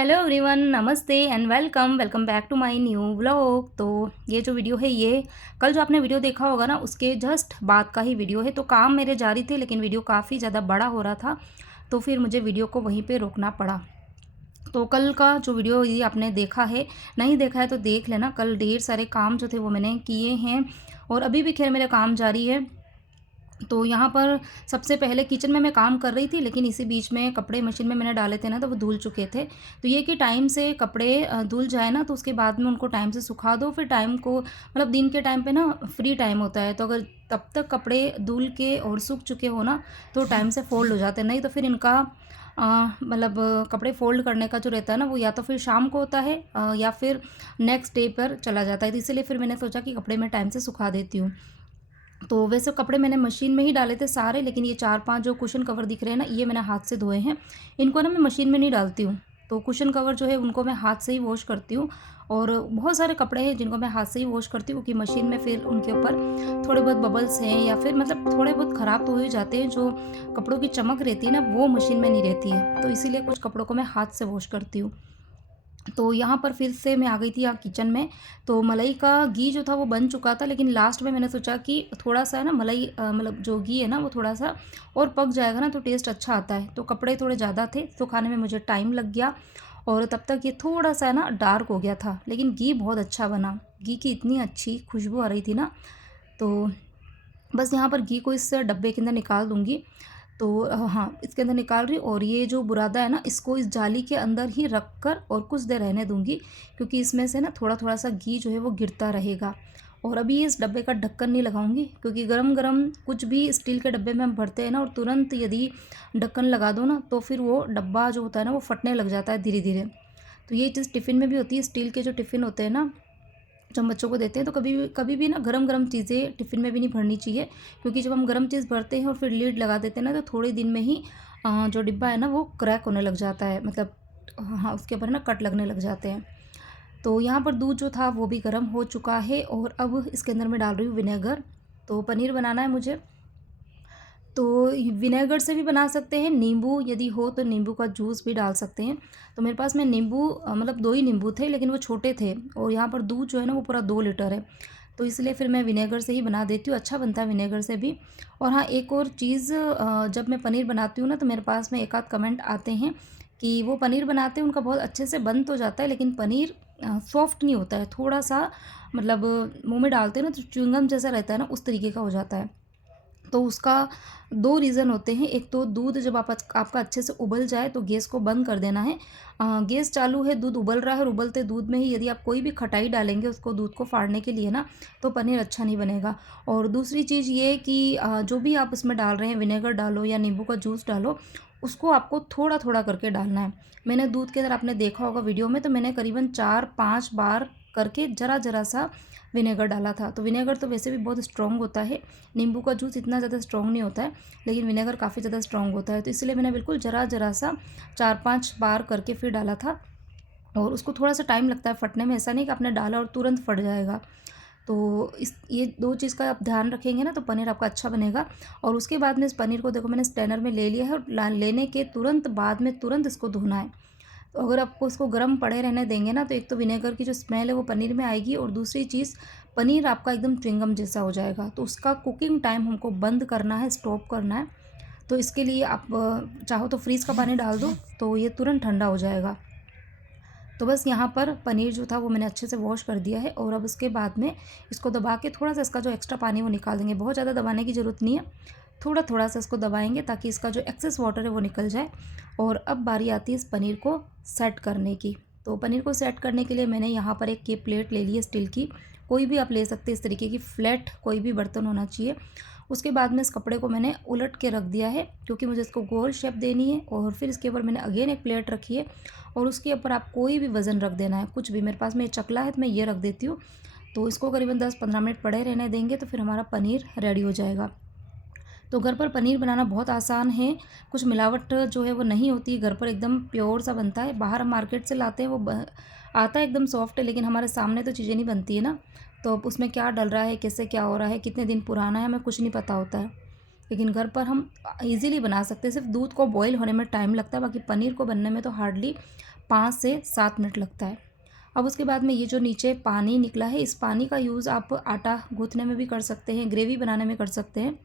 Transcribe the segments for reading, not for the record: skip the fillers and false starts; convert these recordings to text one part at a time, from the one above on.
Hello everyone, नमस्ते and welcome welcome back to my new vlog. तो ये जो वीडियो है ये कल जो आपने वीडियो देखा होगा ना उसके जस्ट बाद का ही वीडियो है। तो काम मेरे जारी थे लेकिन वीडियो काफ़ी ज़्यादा बड़ा हो रहा था तो फिर मुझे वीडियो को वहीं पे रोकना पड़ा। तो कल का जो वीडियो ये आपने देखा है, नहीं देखा है तो देख लेना। कल ढेर सारे काम जो थे वो मैंने किए हैं और अभी भी खैर मेरा काम जारी है। तो यहाँ पर सबसे पहले किचन में मैं काम कर रही थी लेकिन इसी बीच में कपड़े मशीन में मैंने डाले थे ना तो वो धुल चुके थे। तो ये कि टाइम से कपड़े धुल जाए ना तो उसके बाद में उनको टाइम से सुखा दो। फिर टाइम को मतलब दिन के टाइम पे ना फ्री टाइम होता है, तो अगर तब तक कपड़े धुल के और सूख चुके हो ना तो टाइम से फोल्ड हो जाते हैं। नहीं तो फिर इनका मतलब कपड़े फोल्ड करने का जो रहता है ना वो या तो फिर शाम को होता है या फिर नेक्स्ट डे पर चला जाता है। तो इसीलिए फिर मैंने सोचा कि कपड़े मैं टाइम से सुखा देती हूँ। तो वैसे कपड़े मैंने मशीन में ही डाले थे सारे, लेकिन ये 4-5 जो कुशन कवर दिख रहे हैं ना ये मैंने हाथ से धोए हैं। इनको ना मैं मशीन में नहीं डालती हूँ। तो कुशन कवर जो है उनको मैं हाथ से ही वॉश करती हूँ। और बहुत सारे कपड़े हैं जिनको मैं हाथ से ही वॉश करती हूँ क्योंकि मशीन में फिर उनके ऊपर थोड़े बहुत बबल्स हैं या फिर मतलब थोड़े बहुत ख़राब तो हो ही जाते हैं। जो कपड़ों की चमक रहती है ना वो मशीन में नहीं रहती है, तो इसीलिए कुछ कपड़ों को मैं हाथ से वॉश करती हूँ। तो यहाँ पर फिर से मैं आ गई थी यहाँ किचन में। तो मलाई का घी जो था वो बन चुका था, लेकिन लास्ट में मैंने सोचा कि थोड़ा सा है ना मलाई मतलब जो घी है ना वो थोड़ा सा और पक जाएगा ना तो टेस्ट अच्छा आता है। तो कपड़े थोड़े ज़्यादा थे तो खाने में मुझे टाइम लग गया और तब तक ये थोड़ा सा है ना डार्क हो गया था, लेकिन घी बहुत अच्छा बना। घी की इतनी अच्छी खुशबू आ रही थी ना। तो बस यहाँ पर घी को इस डब्बे के अंदर निकाल दूँगी। तो हाँ, इसके अंदर निकाल रही हूँ और ये जो बुरादा है ना इसको इस जाली के अंदर ही रख कर और कुछ देर रहने दूँगी क्योंकि इसमें से ना थोड़ा थोड़ा सा घी जो है वो गिरता रहेगा। और अभी इस डब्बे का ढक्कन नहीं लगाऊंगी क्योंकि गरम गरम कुछ भी स्टील के डब्बे में हम भरते हैं ना और तुरंत यदि ढक्कन लगा दो ना तो फिर वो डब्बा जो होता है ना वो फटने लग जाता है धीरे धीरे। तो ये चीज़ टिफ़िन में भी होती है। स्टील के जो टिफ़िन होते हैं ना जो हम बच्चों को देते हैं तो कभी भी ना गरम गरम चीज़ें टिफ़िन में भी नहीं भरनी चाहिए क्योंकि जब हम गरम चीज़ भरते हैं और फिर लीड लगा देते हैं ना तो थोड़े दिन में ही जो डिब्बा है ना वो क्रैक होने लग जाता है, मतलब हाँ उसके ऊपर ना कट लगने लग जाते हैं। तो यहाँ पर दूध जो था वो भी गर्म हो चुका है और अब इसके अंदर मैं डाल रही हूँ विनेगर। तो पनीर बनाना है मुझे, तो विनेगर से भी बना सकते हैं, नींबू यदि हो तो नींबू का जूस भी डाल सकते हैं। तो मेरे पास में नींबू मतलब 2 ही नींबू थे लेकिन वो छोटे थे और यहाँ पर दूध जो है ना वो पूरा 2 लीटर है। तो इसलिए फिर मैं विनेगर से ही बना देती हूँ, अच्छा बनता है विनेगर से भी। और हाँ, एक और चीज़ जब मैं पनीर बनाती हूँ ना तो मेरे पास में एक आध कमेंट आते हैं कि वो पनीर बनाते हैं उनका बहुत अच्छे से बन तो जाता है लेकिन पनीर सॉफ्ट नहीं होता है, थोड़ा सा मतलब मुँह में डालते हैं ना तो च्युइंगम जैसा रहता है ना उस तरीके का हो जाता है। तो उसका 2 रीज़न होते हैं। एक तो दूध जब आपका अच्छे से उबल जाए तो गैस को बंद कर देना है। गैस चालू है, दूध उबल रहा है और उबलते दूध में ही यदि आप कोई भी खटाई डालेंगे उसको दूध को फाड़ने के लिए ना तो पनीर अच्छा नहीं बनेगा। और दूसरी चीज़ ये कि जो भी आप उसमें डाल रहे हैं, विनेगर डालो या नींबू का जूस डालो, उसको आपको थोड़ा थोड़ा करके डालना है। मैंने दूध के अंदर आपने देखा होगा वीडियो में, तो मैंने करीबन 4-5 बार करके ज़रा ज़रा सा विनेगर डाला था। तो विनेगर तो वैसे भी बहुत स्ट्रॉन्ग होता है, नींबू का जूस इतना ज़्यादा स्ट्रॉन्ग नहीं होता है लेकिन विनेगर काफ़ी ज़्यादा स्ट्रॉन्ग होता है। तो इसलिए मैंने बिल्कुल ज़रा ज़रा सा 4-5 बार करके फिर डाला था। और उसको थोड़ा सा टाइम लगता है फटने में, ऐसा नहीं कि आपने डाला और तुरंत फट जाएगा। तो इस ये 2 चीज़ का आप ध्यान रखेंगे ना तो पनीर आपका अच्छा बनेगा। और उसके बाद में इस पनीर को देखो मैंने स्ट्रेनर में ले लिया है और लेने के तुरंत बाद में तुरंत इसको धोना है। तो अगर आपको इसको गर्म पड़े रहने देंगे ना तो एक तो विनेगर की जो स्मेल है वो पनीर में आएगी और दूसरी चीज़ पनीर आपका एकदम च्युइंगम जैसा हो जाएगा। तो उसका कुकिंग टाइम हमको बंद करना है, स्टॉप करना है। तो इसके लिए आप चाहो तो फ्रीज़ का पानी डाल दो तो ये तुरंत ठंडा हो जाएगा। तो बस यहाँ पर पनीर जो था वो मैंने अच्छे से वॉश कर दिया है और अब उसके बाद में इसको दबा के थोड़ा सा इसका जो एक्स्ट्रा पानी वो निकाल देंगे। बहुत ज़्यादा दबाने की ज़रूरत नहीं है, थोड़ा थोड़ा सा इसको दबाएंगे ताकि इसका जो एक्सेस वाटर है वो निकल जाए। और अब बारी आती है इस पनीर को सेट करने की। तो पनीर को सेट करने के लिए मैंने यहाँ पर एक प्लेट ले ली है स्टील की, कोई भी आप ले सकते हैं, इस तरीके की फ्लैट कोई भी बर्तन होना चाहिए। उसके बाद में इस कपड़े को मैंने उलट के रख दिया है क्योंकि मुझे इसको गोल शेप देनी है। और फिर इसके ऊपर मैंने अगेन एक प्लेट रखी है और उसके ऊपर आप कोई भी वज़न रख देना है, कुछ भी। मेरे पास में ये चकला है तो मैं ये रख देती हूँ। तो इसको करीबन 10-15 मिनट पड़े रहने देंगे तो फिर हमारा पनीर रेडी हो जाएगा। तो घर पर पनीर बनाना बहुत आसान है, कुछ मिलावट जो है वो नहीं होती, घर पर एकदम प्योर सा बनता है। बाहर हम मार्केट से लाते हैं वो आता है एकदम सॉफ्ट है लेकिन हमारे सामने तो चीज़ें नहीं बनती है ना। तो अब उसमें क्या डल रहा है, कैसे क्या हो रहा है, कितने दिन पुराना है, हमें कुछ नहीं पता होता है। लेकिन घर पर हम इजीली बना सकते हैं, सिर्फ दूध को बॉईल होने में टाइम लगता है, बाकी पनीर को बनने में तो हार्डली 5 से 7 मिनट लगता है। अब उसके बाद में ये जो नीचे पानी निकला है, इस पानी का यूज़ आप आटा गूँथने में भी कर सकते हैं, ग्रेवी बनाने में कर सकते हैं।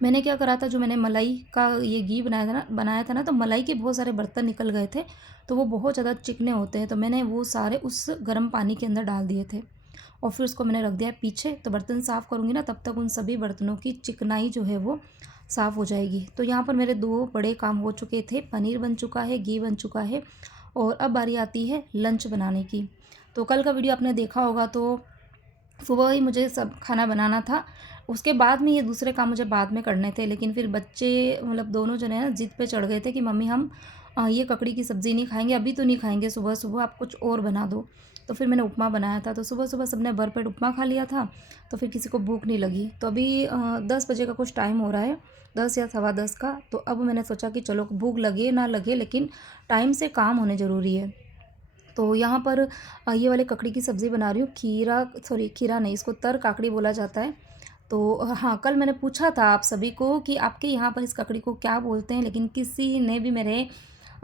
मैंने क्या करा था, जो मैंने मलाई का ये घी बनाया था ना, तो मलाई के बहुत सारे बर्तन निकल गए थे, तो वो बहुत ज़्यादा चिकने होते हैं, तो मैंने वो सारे उस गर्म पानी के अंदर डाल दिए थे और फिर उसको मैंने रख दिया है पीछे। तो बर्तन साफ़ करूँगी ना, तब तक उन सभी बर्तनों की चिकनाई जो है वो साफ़ हो जाएगी। तो यहाँ पर मेरे 2 बड़े काम हो चुके थे, पनीर बन चुका है, घी बन चुका है और अब बारी आती है लंच बनाने की। तो कल का वीडियो आपने देखा होगा, तो सुबह ही मुझे सब खाना बनाना था, उसके बाद में ये दूसरे काम मुझे बाद में करने थे, लेकिन फिर बच्चे मतलब दोनों जने ना ज़िद पे चढ़ गए थे कि मम्मी हम ये ककड़ी की सब्ज़ी नहीं खाएंगे, अभी तो नहीं खाएंगे, सुबह सुबह आप कुछ और बना दो। तो फिर मैंने उपमा बनाया था, तो सुबह सुबह सबने भरपेट उपमा खा लिया था, तो फिर किसी को भूख नहीं लगी। तो अभी 10 बजे का कुछ टाइम हो रहा है, 10 या सवा 10 का। तो अब मैंने सोचा कि चलो भूख लगे ना लगे, लेकिन टाइम से काम होने ज़रूरी है। तो यहाँ पर ये वाले ककड़ी की सब्ज़ी बना रही हूँ। खीरा नहीं, इसको तर काकड़ी बोला जाता है। तो हाँ, कल मैंने पूछा था आप सभी को कि आपके यहाँ पर इस ककड़ी को क्या बोलते हैं, लेकिन किसी ने भी मेरे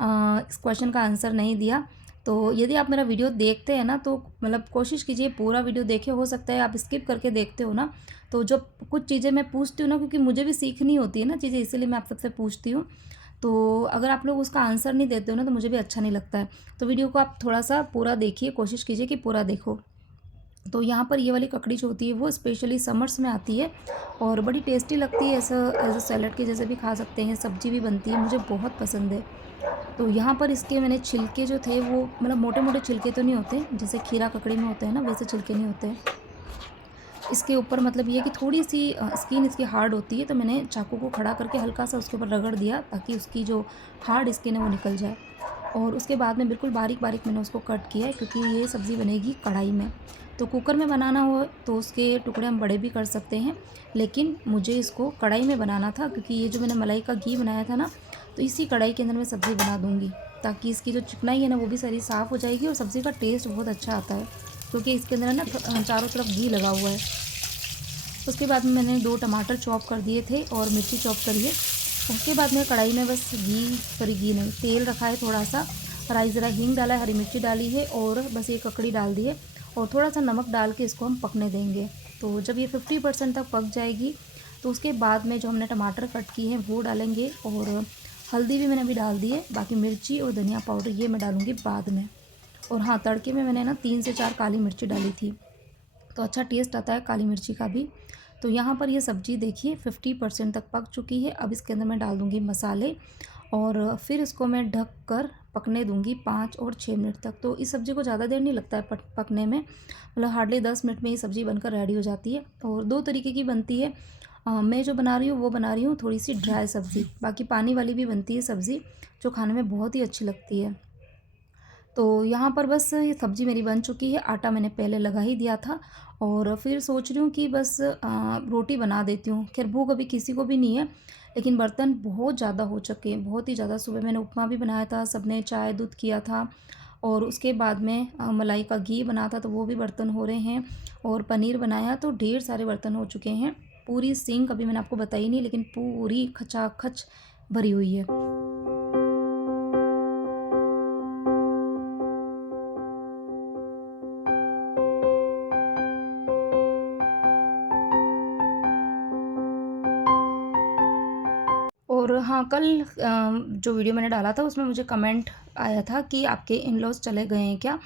इस क्वेश्चन का आंसर नहीं दिया। तो यदि आप मेरा वीडियो देखते हैं ना, तो मतलब कोशिश कीजिए पूरा वीडियो देखें। हो सकता है आप स्किप करके देखते हो ना, तो जो कुछ चीज़ें मैं पूछती हूँ ना, क्योंकि मुझे भी सीखनी होती है ना चीज़ें, इसीलिए मैं आप सबसे पूछती हूँ। तो अगर आप लोग उसका आंसर नहीं देते हो ना, तो मुझे भी अच्छा नहीं लगता है। तो वीडियो को आप थोड़ा सा पूरा देखिए, कोशिश कीजिए कि पूरा देखो। तो यहाँ पर ये वाली ककड़ी जो होती है वो स्पेशली समर्स में आती है और बड़ी टेस्टी लगती है। ऐसा एज अ सैलड के जैसे भी खा सकते हैं, सब्जी भी बनती है, मुझे बहुत पसंद है। तो यहाँ पर इसके मैंने छिलके जो थे वो मतलब मोटे मोटे छिलके तो नहीं होते जैसे खीरा ककड़ी में होते हैं ना, वैसे छिलके नहीं होते हैं इसके ऊपर। मतलब ये कि थोड़ी सी स्किन इसकी हार्ड होती है, तो मैंने चाकू को खड़ा करके हल्का सा उसके ऊपर रगड़ दिया ताकि उसकी जो हार्ड स्किन है वो निकल जाए। और उसके बाद में बिल्कुल बारीक बारीक मैंने उसको कट किया है, क्योंकि ये सब्ज़ी बनेगी कढ़ाई में। तो कुकर में बनाना हो तो उसके टुकड़े हम बड़े भी कर सकते हैं, लेकिन मुझे इसको कढ़ाई में बनाना था, क्योंकि ये जो मैंने मलाई का घी बनाया था ना, तो इसी कढ़ाई के अंदर मैं सब्ज़ी बना दूँगी, ताकि इसकी जो चिकनाई है ना वो भी सारी साफ़ हो जाएगी और सब्ज़ी का टेस्ट बहुत अच्छा आता है, क्योंकि इसके अंदर ना चारों तरफ घी लगा हुआ है। उसके बाद में मैंने 2 टमाटर चॉप कर दिए थे और मिर्ची चॉप करी है। उसके बाद में कढ़ाई में बस घी नहीं, तेल रखा है थोड़ा सा, राई ज़रा हींग डाला है, हरी मिर्ची डाली है और बस ये ककड़ी डाल दी है और थोड़ा सा नमक डाल के इसको हम पकने देंगे। तो जब ये 50% तक पक जाएगी, तो उसके बाद में जो हमने टमाटर कट किए हैं वो डालेंगे और हल्दी भी मैंने अभी डाल दी है। बाकी मिर्ची और धनिया पाउडर ये मैं डालूँगी बाद में। और हाँ, तड़के में मैंने ना 3 से 4 काली मिर्ची डाली थी, तो अच्छा टेस्ट आता है काली मिर्ची का भी। तो यहाँ पर ये सब्ज़ी देखिए 50% तक पक चुकी है। अब इसके अंदर मैं डाल दूँगी मसाले और फिर इसको मैं ढक कर पकने दूँगी 5 और 6 मिनट तक। तो इस सब्ज़ी को ज़्यादा देर नहीं लगता है पकने में, मतलब हार्डली 10 मिनट में ये सब्ज़ी बनकर रेडी हो जाती है। और 2 तरीके की बनती है। मैं जो बना रही हूँ वो बना रही हूँ थोड़ी सी ड्राई सब्ज़ी, बाकी पानी वाली भी बनती है सब्ज़ी, जो खाने में बहुत ही अच्छी लगती है। तो यहाँ पर बस ये सब्ज़ी मेरी बन चुकी है, आटा मैंने पहले लगा ही दिया था और फिर सोच रही हूँ कि बस रोटी बना देती हूँ। खैर भूख अभी किसी को भी नहीं है, लेकिन बर्तन बहुत ज़्यादा हो चुके हैं, बहुत ही ज़्यादा। सुबह मैंने उपमा भी बनाया था, सबने चाय दूध किया था और उसके बाद में मलाई का घी बना था, तो वो भी बर्तन हो रहे हैं और पनीर बनाया, तो ढेर सारे बर्तन हो चुके हैं। पूरी सिंक अभी मैंने आपको बताई नहीं, लेकिन पूरी खचाखच भरी हुई है। और हाँ, कल जो वीडियो मैंने डाला था उसमें मुझे कमेंट आया था कि आपके इन-लॉज़ चले गए हैं क्या?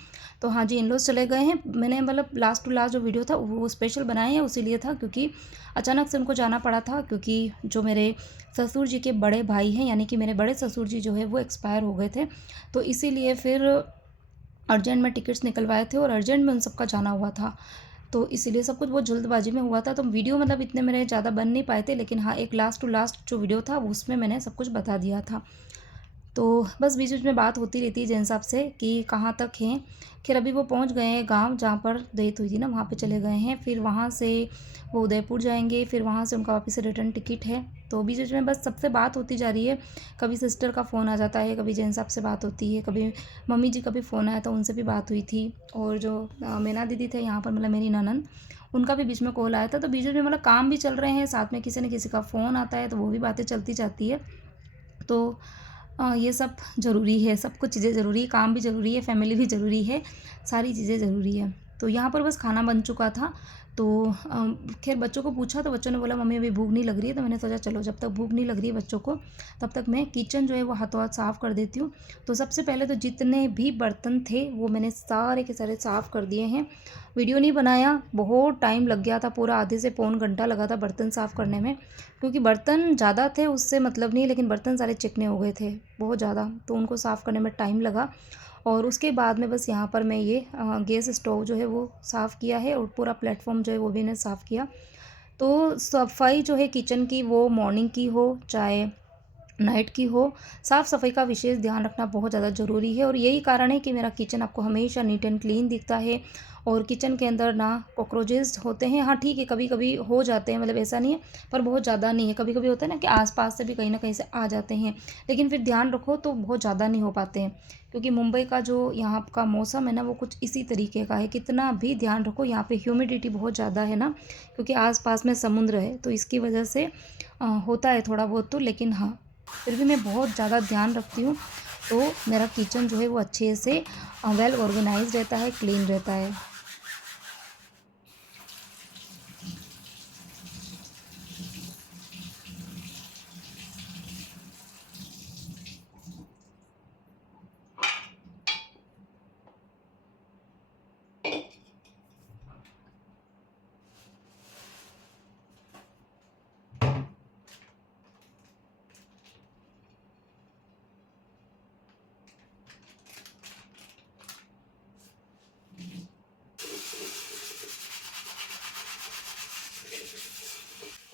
तो हाँ जी, इन-लॉज़ चले गए हैं। मैंने मतलब लास्ट टू लास्ट जो वीडियो था वो स्पेशल बनाए हैं उसी लिए था, क्योंकि अचानक से उनको जाना पड़ा था, क्योंकि जो मेरे ससुर जी के बड़े भाई हैं, यानी कि मेरे बड़े ससुर जी जो है वो एक्सपायर हो गए थे। तो इसीलिए फिर अर्जेंट में टिकट्स निकलवाए थे और अर्जेंट में उन सबका जाना हुआ था। तो इसीलिए सब कुछ बहुत जल्दबाजी में हुआ था, तो वीडियो मतलब इतने मेरे ज़्यादा बन नहीं पाए थे, लेकिन हाँ, एक लास्ट टू लास्ट जो वीडियो था उसमें मैंने सब कुछ बता दिया था। तो बस बीच-बीच में बात होती रहती है जेंट्स आपसे कि कहाँ तक हैं। खैर अभी वो पहुँच गए हैं गाँव, जहाँ पर डेथ हुई थी ना, वहाँ पे चले गए हैं। फिर वहाँ से वो उदयपुर जाएँगे, फिर वहाँ से उनका वापस से रिटर्न टिकट है। तो बीच-बीच में बस सबसे बात होती जा रही है। कभी सिस्टर का फ़ोन आ जाता है, कभी जेंट्स साहब से बात होती है, कभी मम्मी जी का भी फ़ोन आया था, उनसे भी बात हुई थी। और जो मैना दीदी थे यहाँ पर, मतलब मेरी ननंद, उनका भी बीच में कॉल आया था। तो बीच-बीच में मतलब काम भी चल रहे हैं, साथ में किसी न किसी का फ़ोन आता है, तो वो भी बातें चलती जाती है। तो ये सब ज़रूरी है, सब कुछ चीज़ें ज़रूरी है, काम भी ज़रूरी है, फैमिली भी ज़रूरी है, सारी चीज़ें ज़रूरी है। तो यहाँ पर बस खाना बन चुका था। तो खैर बच्चों को पूछा तो बच्चों ने बोला मम्मी अभी भूख नहीं लग रही है, तो मैंने सोचा चलो जब तक भूख नहीं लग रही है बच्चों को तब तक मैं किचन जो है वो हाथों हाथ साफ़ कर देती हूँ। तो सबसे पहले तो जितने भी बर्तन थे वो मैंने सारे के सारे साफ़ कर दिए हैं। वीडियो नहीं बनाया, बहुत टाइम लग गया था, पूरा आधे से पौन घंटा लगा था बर्तन साफ़ करने में, क्योंकि बर्तन ज़्यादा थे उससे मतलब नहीं, लेकिन बर्तन सारे चिकने हो गए थे बहुत ज़्यादा, तो उनको साफ़ करने में टाइम लगा। और उसके बाद में बस यहाँ पर मैं ये गैस स्टोव जो है वो साफ़ किया है और पूरा प्लेटफॉर्म जो है वो भी मैंने साफ़ किया। तो सफाई जो है किचन की, वो मॉर्निंग की हो चाहे नाइट की हो, साफ़ सफाई का विशेष ध्यान रखना बहुत ज़्यादा ज़रूरी है। और यही कारण है कि मेरा किचन आपको हमेशा नीट एंड क्लीन दिखता है और किचन के अंदर ना कॉकरोचेस होते हैं। हाँ ठीक है, कभी कभी हो जाते हैं, मतलब ऐसा नहीं है, पर बहुत ज़्यादा नहीं है। कभी कभी होता है ना कि आसपास से भी कहीं ना कहीं से आ जाते हैं, लेकिन फिर ध्यान रखो तो बहुत ज़्यादा नहीं हो पाते हैं, क्योंकि मुंबई का जो यहाँ का मौसम है ना वो कुछ इसी तरीके का है। कितना भी ध्यान रखो यहाँ पे ह्यूमिडिटी बहुत ज़्यादा है ना, क्योंकि आसपास में समुद्र है, तो इसकी वजह से होता है थोड़ा बहुत तो, लेकिन हाँ फिर भी मैं बहुत ज़्यादा ध्यान रखती हूँ। तो मेरा किचन जो है वो अच्छे से वेल ऑर्गेनाइज रहता है, क्लीन रहता है।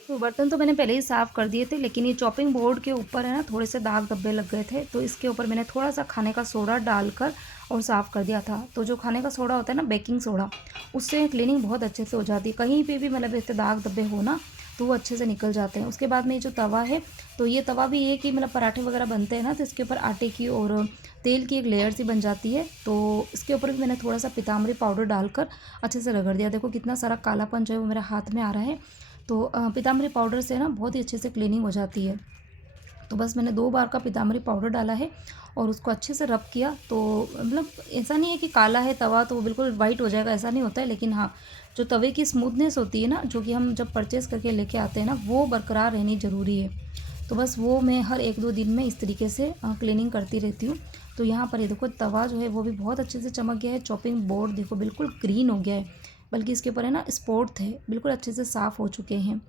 तो बर्तन तो मैंने पहले ही साफ़ कर दिए थे, लेकिन ये चॉपिंग बोर्ड के ऊपर है ना थोड़े से दाग धब्बे लग गए थे, तो इसके ऊपर मैंने थोड़ा सा खाने का सोडा डालकर और साफ़ कर दिया था। तो जो खाने का सोडा होता है ना, बेकिंग सोडा, उससे क्लीनिंग बहुत अच्छे से हो जाती है। कहीं पे भी मतलब ऐसे दाग धब्बे हो ना तो वो अच्छे से निकल जाते हैं। उसके बाद में ये जो तवा है, तो ये तवा भी ये कि मतलब पराठे वगैरह बनते हैं ना, तो इसके ऊपर आटे की और तेल की एक लेयर सी बन जाती है। तो इसके ऊपर भी मैंने थोड़ा सा पीताम्बरी पाउडर डालकर अच्छे से रगड़ दिया। देखो कितना सारा कालापन जो है वो मेरे हाथ में आ रहा है। तो पीताम्बरी पाउडर से ना बहुत ही अच्छे से क्लीनिंग हो जाती है। तो बस मैंने 2 बार का पीताम्बरी पाउडर डाला है और उसको अच्छे से रब किया। तो मतलब ऐसा नहीं है कि काला है तवा तो वो बिल्कुल वाइट हो जाएगा, ऐसा नहीं होता है, लेकिन हाँ जो तवे की स्मूथनेस होती है ना, जो कि हम जब परचेज़ करके लेके आते हैं ना, वो बरकरार रहनी ज़रूरी है। तो बस वो मैं हर 1-2 दिन में इस तरीके से क्लीनिंग करती रहती हूँ। तो यहाँ पर ये देखो तवा जो है वो भी बहुत अच्छे से चमक गया है। चॉपिंग बोर्ड देखो बिल्कुल ग्रीन हो गया है, बल्कि इसके ऊपर है ना स्पॉट थे, बिल्कुल अच्छे से साफ़ हो चुके हैं।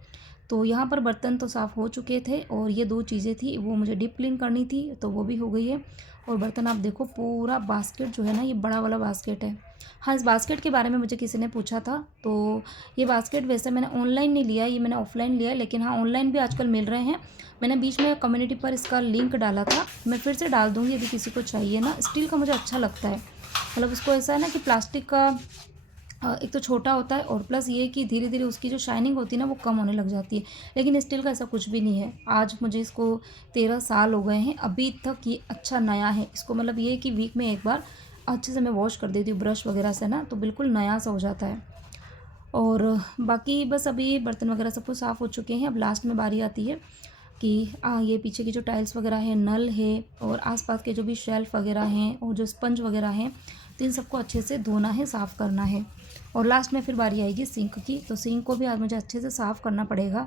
तो यहाँ पर बर्तन तो साफ़ हो चुके थे और ये 2 चीज़ें थी वो मुझे डीप क्लीन करनी थी, तो वो भी हो गई है। और बर्तन आप देखो पूरा बास्केट जो है ना, ये बड़ा वाला बास्केट है। हाँ, इस बास्केट के बारे में मुझे किसी ने पूछा था, तो ये बास्केट वैसे मैंने ऑनलाइन नहीं लिया, ये मैंने ऑफ़लाइन लिया है, लेकिन हाँ ऑनलाइन भी आजकल मिल रहे हैं। मैंने बीच में कम्युनिटी पर इसका लिंक डाला था, मैं फिर से डाल दूँगी यदि किसी को चाहिए ना। स्टील का मुझे अच्छा लगता है, मतलब उसको ऐसा है ना कि प्लास्टिक का एक तो छोटा होता है और प्लस ये कि धीरे धीरे उसकी जो शाइनिंग होती है ना वो कम होने लग जाती है। लेकिन स्टील का ऐसा कुछ भी नहीं है। आज मुझे इसको 13 साल हो गए हैं, अभी तक ये अच्छा नया है। इसको मतलब ये कि वीक में एक बार अच्छे से मैं वॉश कर देती हूँ ब्रश वगैरह से ना, तो बिल्कुल नया सा हो जाता है। और बाकी बस अभी बर्तन वगैरह सब कुछ साफ़ हो चुके हैं। अब लास्ट में बारी आती है कि ये पीछे की जो टाइल्स वगैरह है, नल है और आसपास के जो भी शेल्फ़ वगैरह हैं और जो स्पंज वगैरह हैं, तो इन सबको अच्छे से धोना है, साफ़ करना है। और लास्ट में फिर बारी आएगी सिंक की, तो सिंक को भी आज मुझे अच्छे से साफ़ करना पड़ेगा,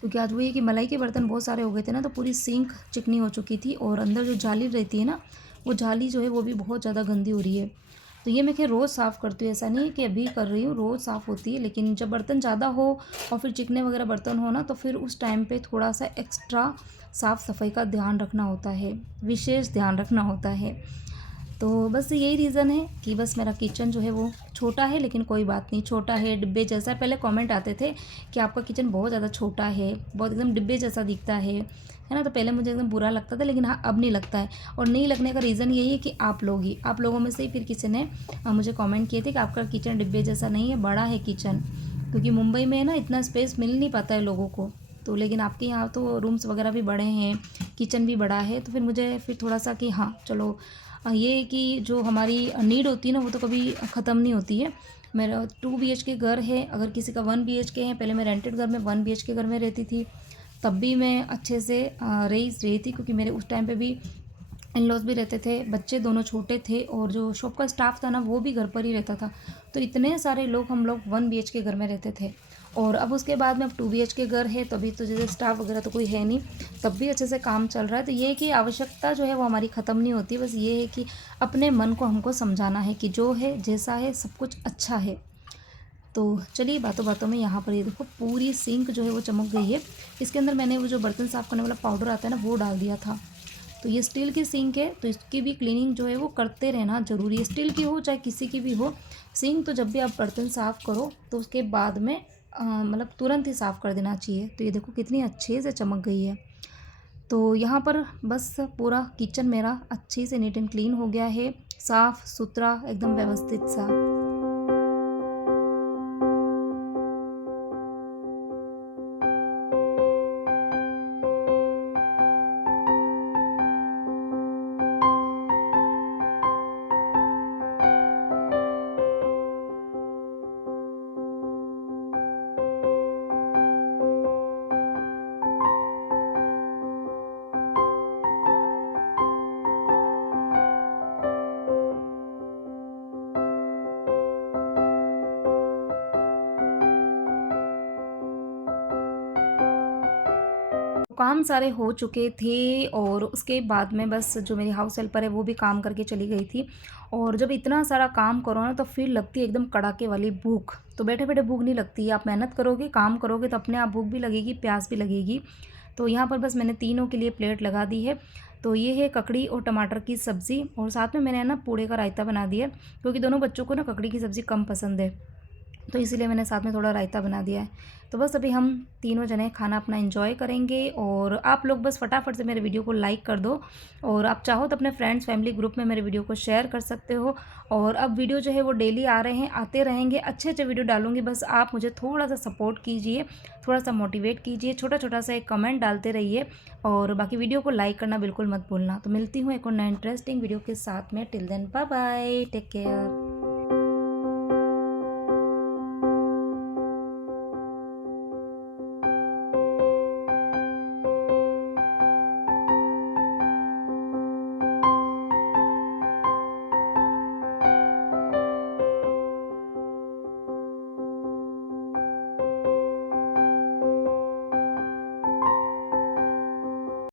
क्योंकि आज वो ये कि मलाई के बर्तन बहुत सारे हो गए थे ना, तो पूरी सिंक चिकनी हो चुकी थी और अंदर जो जाली रहती है ना, वो जाली जो है वो भी बहुत ज़्यादा गंदी हो रही है। तो ये मैं खैर रोज़ साफ़ करती हूँ, ऐसा नहीं है कि अभी कर रही हूँ, रोज़ साफ़ होती है। लेकिन जब बर्तन ज़्यादा हो और फिर चिकने वगैरह बर्तन हो ना, तो फिर उस टाइम पे थोड़ा सा एक्स्ट्रा साफ़ सफाई का ध्यान रखना होता है, विशेष ध्यान रखना होता है। तो बस यही रीज़न है कि बस मेरा किचन जो है वो छोटा है, लेकिन कोई बात नहीं, छोटा है डिब्बे जैसा। पहले कमेंट आते थे कि आपका किचन बहुत ज़्यादा छोटा है, बहुत एकदम डिब्बे जैसा दिखता है ना, तो पहले मुझे एकदम बुरा लगता था, लेकिन हाँ अब नहीं लगता है। और नहीं लगने का रीज़न यही है कि आप लोगों में से ही फिर किसी ने मुझे कमेंट किए थे कि आपका किचन डिब्बे जैसा नहीं है, बड़ा है किचन, क्योंकि मुंबई में ना इतना स्पेस मिल नहीं पाता है लोगों को। तो लेकिन आपके यहाँ तो रूम्स वगैरह भी बड़े हैं, किचन भी बड़ा है, तो फिर मुझे फिर थोड़ा सा कि हाँ चलो ये है कि जो हमारी नीड होती है ना वो तो कभी ख़त्म नहीं होती है। मेरा 2 BHK घर है, अगर किसी का 1 BHK है, पहले मैं रेंटेड घर में 1 BHK घर में रहती थी, तब भी मैं अच्छे से रही थी, क्योंकि मेरे उस टाइम पे भी इन लॉज भी रहते थे, बच्चे दोनों छोटे थे और जो शॉप का स्टाफ था ना वो भी घर पर ही रहता था। तो इतने सारे लोग, हम लोग 1 BHK घर में रहते थे। और अब उसके बाद में अब 2 BHK घर है, तभी तो जैसे स्टाफ वगैरह तो कोई है नहीं, तब भी अच्छे से काम चल रहा है। तो ये है कि आवश्यकता जो है वो हमारी ख़त्म नहीं होती, बस ये है कि अपने मन को हमको समझाना है कि जो है जैसा है सब कुछ अच्छा है। तो चलिए बातों बातों में यहाँ पर ये देखो पूरी सिंक जो है वो चमक गई है। इसके अंदर मैंने वो जो बर्तन साफ़ करने वाला पाउडर आता है ना वो डाल दिया था। तो ये स्टील की सिंक है, तो इसकी भी क्लीनिंग जो है वो करते रहना ज़रूरी है, स्टील की हो चाहे किसी की भी हो। सिंक तो जब भी आप बर्तन साफ़ करो तो उसके बाद में मतलब तुरंत ही साफ़ कर देना चाहिए। तो ये देखो कितनी अच्छे से चमक गई है। तो यहाँ पर बस पूरा किचन मेरा अच्छे से नीट एंड क्लीन हो गया है, साफ़ सुथरा एकदम व्यवस्थित सा। काम सारे हो चुके थे और उसके बाद में बस जो मेरी हाउस हेल्पर है वो भी काम करके चली गई थी। और जब इतना सारा काम करो ना तो फिर लगती है एकदम कड़ाके वाली भूख। तो बैठे बैठे भूख नहीं लगती, आप मेहनत करोगे काम करोगे तो अपने आप भूख भी लगेगी, प्यास भी लगेगी। तो यहाँ पर बस मैंने तीनों के लिए प्लेट लगा दी है। तो ये है ककड़ी और टमाटर की सब्ज़ी, और साथ में मैंने ना पूड़े का रायता बना दिया, क्योंकि दोनों बच्चों को ना ककड़ी की सब्ज़ी कम पसंद है, तो इसीलिए मैंने साथ में थोड़ा रायता बना दिया है। तो बस अभी हम तीनों जने खाना अपना एंजॉय करेंगे, और आप लोग बस फटाफट से मेरे वीडियो को लाइक कर दो, और आप चाहो तो अपने फ्रेंड्स फैमिली ग्रुप में मेरे वीडियो को शेयर कर सकते हो। और अब वीडियो जो है वो डेली आ रहे हैं, आते रहेंगे, अच्छे अच्छे वीडियो डालूंगी, बस आप मुझे थोड़ा सा सपोर्ट कीजिए, थोड़ा सा मोटिवेट कीजिए, छोटा छोटा सा एक कमेंट डालते रहिए, और बाकी वीडियो को लाइक करना बिल्कुल मत भूलना। तो मिलती हूँ एक और नया इंटरेस्टिंग वीडियो के साथ में। Till then bye bye, take care.